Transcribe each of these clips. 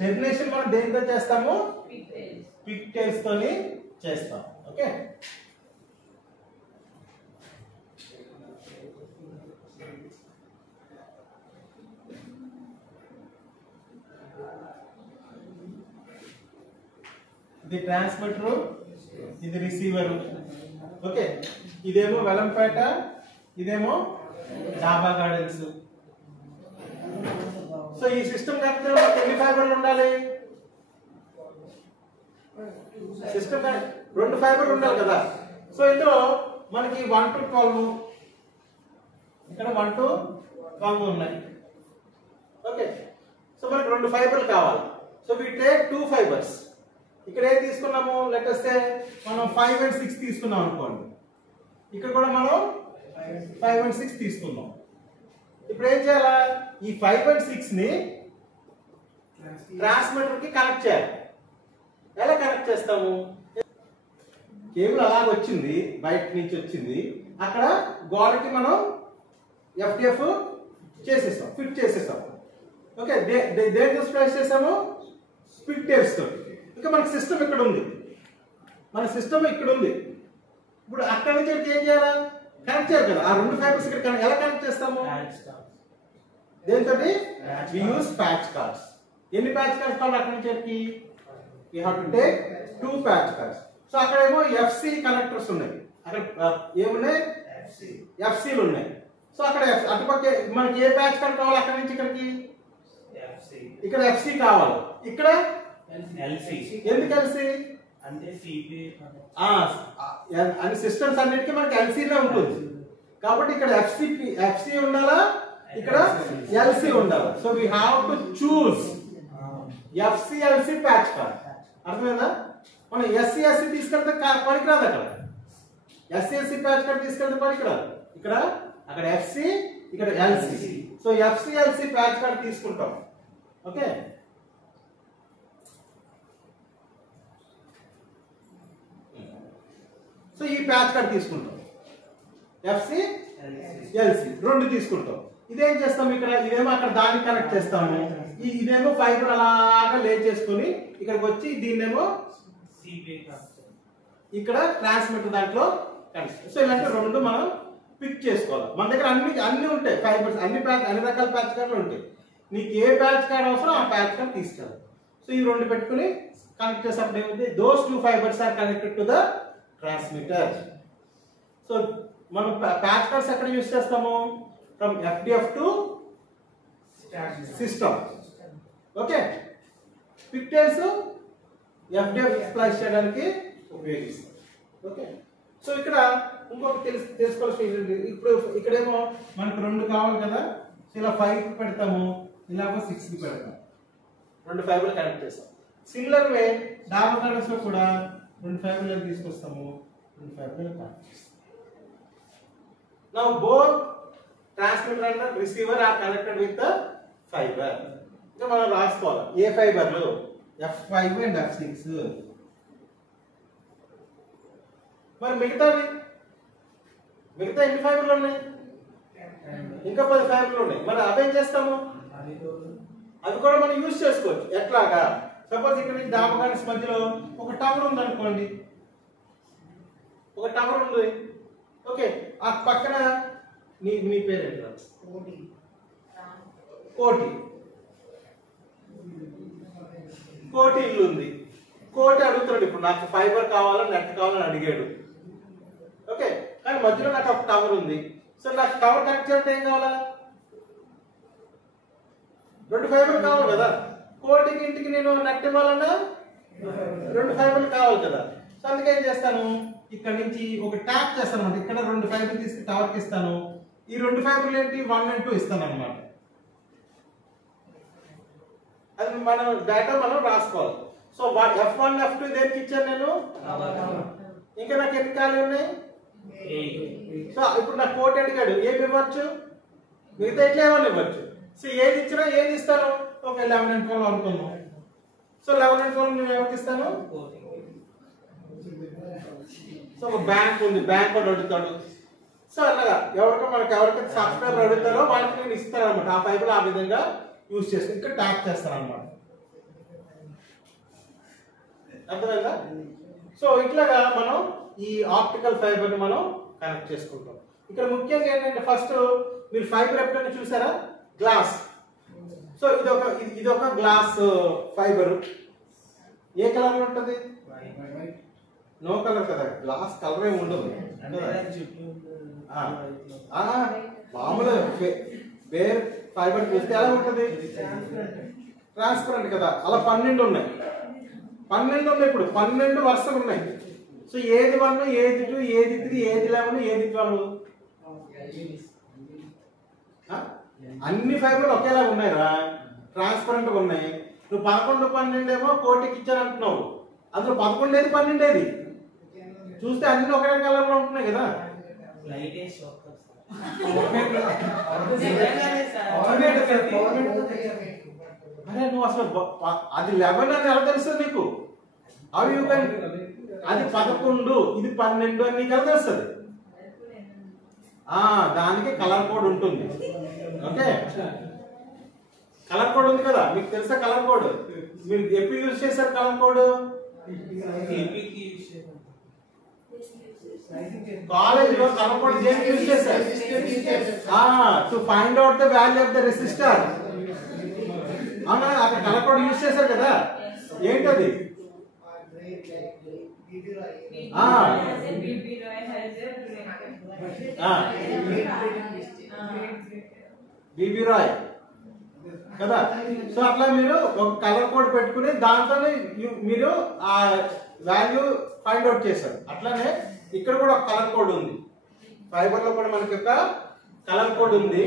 Termination మనం దేనితో చేస్తాము? పిక్ టైల్స్ తోని చేస్తాం. ఓకే, ఇది ట్రాన్స్మిటర్, ఇది రిసీవర్. ఓకే, ఇదేమో వెలంపేట, ఇదేమో డాబా గార్డెన్స్. సో ఈ సిస్టమ్ కరెక్ట్ ఎన్ని ఫైబర్లు ఉండాలి? సిస్టమ్ 2 ఫైబర్లు ఉండాలి కదా. సో ఇందులో మనకి 1 to 12, ఇక్కడ 1 to 12 ఉన్నాయి. ఓకే, సో మనకి 2 ఫైబర్లు కావాలి. So we take 2 fibres. ఇక్కడ ఏం తీసుకున్నాము? లెట్ అస్ సే మనం 5 and 6 తీసుకున్నాం అనుకోండి. ఇక్కడ కూడా మనం 5 and 6 తీసుకున్నాం. ఇప్పుడు ఏం చేయాలా? ఈ 5 and 6 ని ట్రాన్స్మిటర్ కి కనెక్ట్ చేయాలి. ఎలా కనెక్ట్ చేస్తాము? కేబుల్ అలాగ వచ్చింది, బయట నుంచి వచ్చింది, అక్కడ గోడకి మనం FDF చేసేసాం, ఫిట్ చేసేసాం. ఓకే, దేంతో స్ప్లైస్ చేసాము? స్పిక్ టైల్స్ తోటి. ఇంకా మనకి సిస్టమ్ ఇక్కడ ఉంది, మన సిస్టమ్ ఇక్కడ ఉంది. ఇప్పుడు అక్కడ నుంచి ఏం చేయాలా? కనెక్ట్ చేయాలి కదా. ఆ 2 ఫైబర్స్ ఇక్కడ ఎలా కనెక్ట్ చేస్తాము? దేంతో? వి యూస్ ప్యాచ్ కార్డ్స్. ఎన్ని ప్యాచ్ కార్డ్స్ కావాలి అక్కడ నుంచి? You have to take 2 patch cards. So అక్కడ ఏమో FC కనెక్టర్స్ ఉన్నాయి, అక్కడ ఏమున్నాయి? FCలు ఉన్నాయి. సో అక్కడ అటుపక్క మనకి ఏ ప్యాచ్ కార్డ్ కావాలి? అక్కడ నుంచి ఇక్కడికి ఇక్కడ FC కావాలి, ఇక్కడ LC. ఎందుకు LC అంటే అన్ని సిస్టమ్స్ అన్నిటికీ మనకి LC నే ఉంటుంది కాబట్టి ఇక్కడ FC ఉండాలా, ఇక్కడ LC ఉండాలా. So we have to choose FCLC patch card. అర్థమైందా? మనం SC తీసుకెళ్తే పనికిరాదు. అక్కడ SCLC ప్యాచ్ కార్డ్ తీసుకెళ్తే పనికిరాదు. ఇక్కడ అక్కడ FC, ఇక్కడ LC. So FCLC patch card తీసుకుంటాం. ఓకే, సో ఈ ప్యాచ్ కార్డ్ తీసుకుంటాం. FCLC 2 తీసుకుంటాం. ఇదేం చేస్తాం? ఇక్కడ ఇదేమో అక్కడ దాన్ని కనెక్ట్ చేస్తాము. ఇదేమో ఫైబర్ అలాగా లే చేసుకుని ఇక్కడికి వచ్చి దీన్నేమో ఇక్కడ ట్రాన్స్మిటర్ దాంట్లో కనెక్ట్. సో ఇలాంటి 2 మనం పిక్ చేసుకోవాలి. మన దగ్గర అన్ని ఉంటాయి ఫైబర్స్, అన్ని రకాల ప్యాచ్ కార్డులు ఉంటాయి. నీకు ఏ ప్యాచ్ కార్డ్ అవసరం ఆ ప్యాచ్ కార్డ్ తీసుకెళ్ళాలి. సో ఈ 2 పెట్టుకుని కనెక్ట్ చేసినప్పుడు ఏమైంది? Those 2 fibres are connected to the transmitter. So మనం ప్యాచ్ కార్డ్స్ ఎక్కడ యూస్ చేస్తాము? From FDF to system. Okay, pigtails FDF splice చేయడానికి ఉపయోగిస్తాం. ఓకే, సో ఇక్కడ ఇంకొక తెలుసుకోవాల్సిన ఇప్పుడు ఇక్కడేమో మనకు 2 కావాలి కదా. సో ఇలా 5 కి పెడతాము, ఇలాగో 6 కి పెడతాం. 2 ఫైబర్లు కనెక్ట్ చేస్తాం. సిమిలర్ వే డాబా గార్డెన్స్ లో కూడా 2 ఫైబర్లు తీసుకొస్తాము, 2 ఫైబర్లు కనెక్ట్ చేస్తాం. Now both transmitter and receiver are connected with the fiber. ఇంకా మనం రాసుకోవాలి ఏ ఫైబర్లు? F5 and F6. మరి మిగతా ఎన్ని ఫైబర్లు ఉన్నాయి? ఇంకా 10 ఫైబర్లు ఉన్నాయి. మరి అవేం చేస్తాము? అవి కూడా మనం యూజ్ చేసుకోవచ్చు. ఎట్లాగా? సపోజ్ ఇక్కడ నుంచి డాబా గార్డెన్స్ మధ్యలో ఒక టవర్ ఉంది అనుకోండి, ఒక టవర్ ఉంది. ఓకే, ఆ పక్కన నీ పేరు ఏంటి? కోటి ఇల్లు ఉంది. కోటి అడుగుతున్నాడు ఇప్పుడు నాకు ఫైబర్ కావాలని, నెట్ కావాలని అడిగాడు. ఓకే, కానీ మధ్యలో నాకు ఒక టవర్ ఉంది. సో నాకు టవర్ కనెక్ట్ చేయాలంటే ఏం కావాలా? 2 ఫైబర్లు కావాలి కదా. కోటికి ఇంటికి నేను నెట్ ఇవ్వాలన్నా 2 ఫైబర్లు కావాలి కదా. సో అందుకే ఏం చేస్తాను? ఇక్కడ నుంచి ఒక ట్యాప్ చేస్తాను అనమాట. ఇక్కడ 2 ఫైబర్లు తీసుకు టవర్కి ఇస్తాను. ఈ 2 ఫైబర్లు ఏంటి? 1 and 2 ఇస్తాను అనమాట. అది మనం డేటా మనం రాసుకోవాలి. సో F1 F2 దేనికి ఇచ్చాను నేను? ఇంకా నాకు ఎన్ని ఖాళీ ఉన్నాయి? సో ఇప్పుడు నాకు కోటి అడిగాడు, ఏమి ఇవ్వచ్చు? మిగతా ఇట్లా ఏమని ఇవ్వచ్చు. సో ఏది ఇచ్చినా ఏది ఇస్తాను? ఒక 11 and 12 అనుకున్నాం. సో 11 and 12 నేను ఎవరికి ఇస్తాను? సో ఒక బ్యాంక్ ఉంది, బ్యాంక్ వాడు అడుగుతాడు. సో అలాగా ఎవరికైతే సబ్స్క్రైబర్ అడుగుతారో వాళ్ళకి నేను ఇస్తాను అనమాట. ఆ ఫైబర్ ఆ విధంగా యూజ్ చేస్తాను. ఇక్కడ ట్యాప్ చేస్తాను అనమాట. అర్థమైందా? సో ఇట్లాగా మనం ఈ ఆప్టికల్ ఫైబర్ ని మనం కనెక్ట్ చేసుకుంటాం. ఇక్కడ ముఖ్యంగా ఏంటంటే ఫస్ట్ మీరు ఫైబర్ ఎప్పుడైనా చూసారా? గ్లాస్. సో ఇది ఒక గ్లాస్ ఫైబర్. ఏ కలర్ లో ఉంటుంది? నో కలర్ కదా, గ్లాస్ కలర్ ఏమి ఉండదు. మామూలు వేర్ ఫైబర్ చూస్తే ఎలా ఉంటుంది? ట్రాన్స్పరెంట్ కదా. అలా 12 ఉన్నాయి. ఇప్పుడు 12 వరుసలు ఉన్నాయి. సో ఏది 1, ఏది 2, ఏది 3, ఏది 11, ఏది 12? అన్ని ఫైబర్లు ఒకేలా ఉన్నాయిరా, ట్రాన్స్పరెంట్ గా ఉన్నాయి. నువ్వు 11, 12 ఏమో కోటికి ఇచ్చారంటున్నావు. అందులో 11 ఏది 12 ఏది చూస్తే అన్ని ఒకే కలర్ లో ఉంటున్నాయి కదా. అరే నువ్వు అసలు అది 11 అని ఎలా తెలుస్తుంది నీకు? అవి అది 11, ఇది 12 అని నీకు ఎలా తెలుస్తుంది? దానికి కలర్ కోడ్ ఉంటుంది. ఓకే, కలర్ కోడ్ ఉంది కదా, మీకు తెలుసా కలర్ కోడ్? మీరు ఎప్పుడు యూజ్ చేశారు కలర్ కోడ్? కాలేజ్ లో కలర్ కోడ్ దేనికి యూజ్ చేశారు? To find out the value of the resistor. అవునా, అక్కడ కలర్ కోడ్ యూజ్ చేశారు కదా. ఏంటది? బీబీ రాయ్ కదా. సో అట్లా మీరు ఒక కలర్ కోడ్ పెట్టుకుని దాంతో మీరు ఆ వాల్యూ ఫైండ్ అవుట్ చేశారు. అట్లానే ఇక్కడ కూడా ఒక కలర్ కోడ్ ఉంది. ఫైబర్ లో కూడా మనకి ఒక కలర్ కోడ్ ఉంది.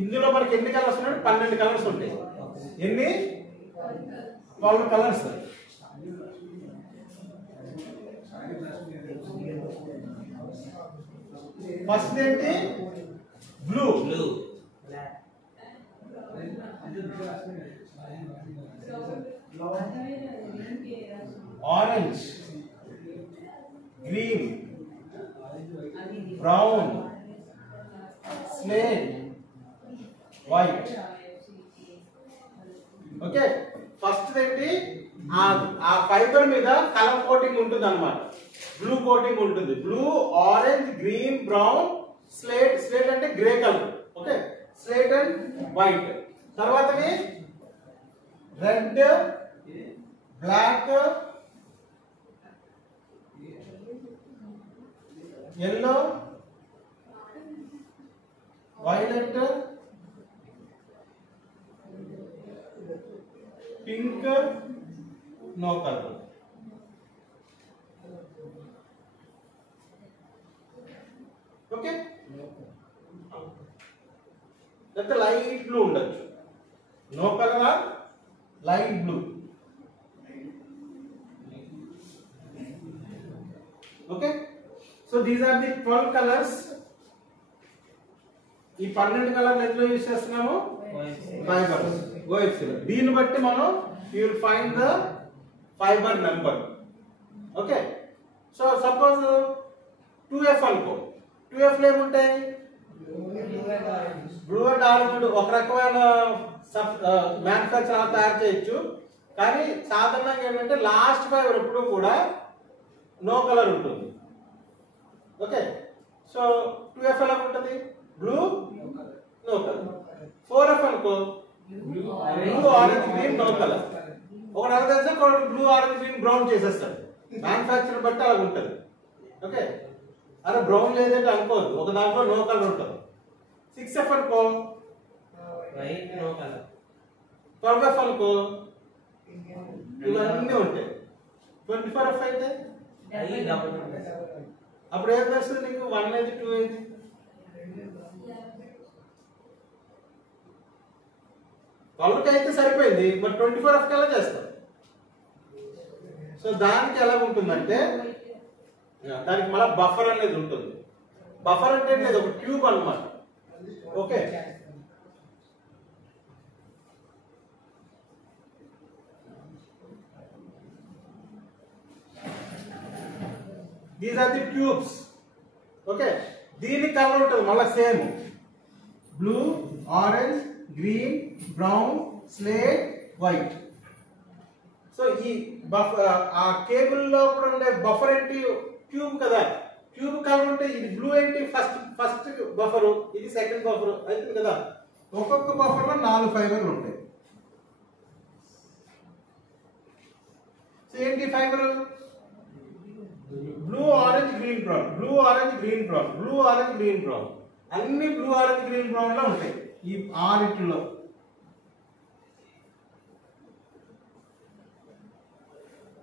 ఇందులో మనకి ఎన్ని కలర్స్ ఉన్నాయి? 12 కలర్స్ ఉంటాయి. ఎన్ని? 12 కలర్స్. ఫస్ట్ ఏంటి? Blue. Orange, green, brown, slate, white. Okay, first ఏంటి? ఆ ఫైబర్ మీద కలర్ కోటింగ్ ఉంటుంది అన్నమాట. బ్లూ కోటింగ్ ఉంటుంది. Blue, orange, green, brown, slate. Slate అంటే grey colour. Okay, slate and white. తర్వాతని red, black, yellow, violet, pink, no color. Okay, లేకపోతే light blue ఉండొచ్చు. No colour, light blue. Okay, so these are the 12 colours. ఈ 12 కలర్లు ఎందులో use చేస్తున్నాము? Fibre coefficient. దీన్ని బట్టి మనం you will find the fibre number. Okay, so suppose 2F అనుకో. 2F లో ఏముంటాయి? Blue and orange. ఒక రకమైన మ్యానుఫ్యాక్చర్ అలా తయారు చేయొచ్చు. కానీ సాధారణంగా ఏంటంటే లాస్ట్ ఫైబర్ ఎప్పుడు కూడా నో కలర్ ఉంటుంది. ఓకే, సో 2F ఎలా ఉంటుంది? Blue, no colour. 4F అనుకో, blue, orange, green, no colour. ఒక నాకు తెలిసి బ్లూ, ఆరెంజ్, గ్రీన్, బ్రౌన్ చేసేస్తాడు. మ్యానుఫ్యాక్చర్ బట్టి అలా ఉంటుంది. ఓకే, అరే బ్రౌన్ లేదంటే అనుకోవద్దు, ఒక దాంట్లో నో కలర్ ఉంటుంది. 6F అనుకో, వైట్, నో కలర్. 12F అనుకో, ఇవన్నీ ఉంటాయి. 24F అయితే అప్పుడు ఏం తెలుస్తుంది నీకు? 1 ఏది, 2 ఏది? వాళ్ళకి అయితే సరిపోయింది. మరి 24F ఎలా చేస్తాం? సో దానికి ఎలా ఉంటుందంటే దానికి మళ్ళీ బఫర్ అనేది ఉంటుంది. బఫర్ అంటే లేదు, ఒక ట్యూబ్ అన్నమాట. Okay, these are the tubes. Okay, దీని కలర్ ఉంటుంది మళ్ళీ same. Blue, orange, green, brown, slate, white. So ఈ ఆ కేబుల్ లో కూడా ఉండే బఫర్ ఏంటి? ట్యూబ్ కదా. ట్యూబ్ కాకుంటే ఇది బ్లూ ఏంటి? ఫస్ట్ బఫర్, ఇది సెకండ్ బఫర్ అవుతుంది కదా. ఒక్కొక్క బఫర్ లో 4 ఫైబర్లు ఉంటాయి. సో ఏంటి fibre? Blue orange green brown, blue orange green brown, blue orange green brown, అన్ని బ్లూ ఆరెంజ్ గ్రీన్ బ్రౌన్ లో ఉంటాయి ఈ 6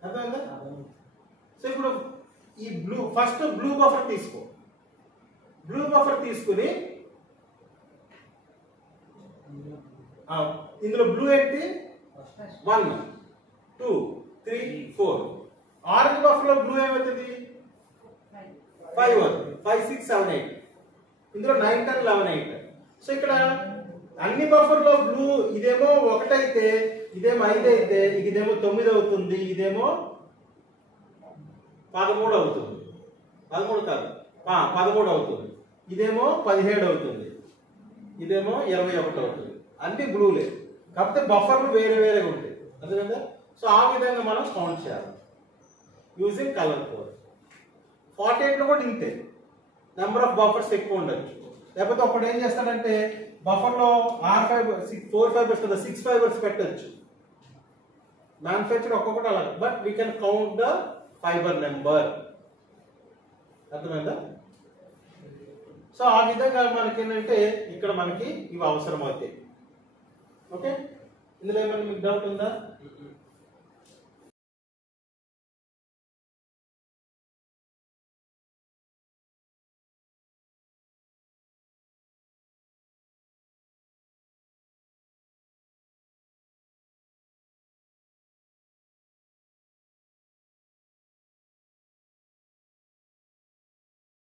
అర్థమైందా? సో ఇప్పుడు ఈ ఫస్ట్ బ్లూ బఫర్ తీసుకో. బ్లూ బఫర్ తీసుకుని ఇందులో బ్లూ ఏంటి? 1 2 3 4. ఆరెంజ్ బఫర్ లో బ్లూ ఏమవుతుంది? 5 1 5 6 7 8. ఇందులో 9 10 11 8. సో ఇక్కడ అన్ని బఫర్ లో బ్లూ ఇదేమో 1 అయితే, ఇదేమో 5 అయితే, ఇదేమో 9 అవుతుంది, ఇదేమో 13 అవుతుంది. 13 కాదు, 13 అవుతుంది, ఇదేమో 17 అవుతుంది, ఇదేమో 21 అవుతుంది. అన్ని బ్లూలే, కాకపోతే బఫర్లు వేరే వేరేగా ఉంటాయి. అర్థమైందా? సో ఆ విధంగా మనం కౌంట్ చేయాలి యూజింగ్ కలర్ కోడ్. 48 లో కూడా ఇంతే, నెంబర్ ఆఫ్ బఫర్స్ ఎక్కువ ఉండొచ్చు. లేకపోతే ఒకటి ఏం చేస్తాడంటే బఫర్లో 4 ఫైబర్స్ కదా, 6 ఫైబర్స్ పెట్టచ్చు. మ్యానుఫ్యాక్చర్ ఒక్కొక్కటి అలా, but we can count the fibre number. అర్థమైందా? సో ఆ విధంగా మనకి ఏంటంటే ఇక్కడ మనకి ఇవి అవసరం అవుతాయి. ఓకే, ఇందులో ఏమైనా మీకు డౌట్ ఉందా?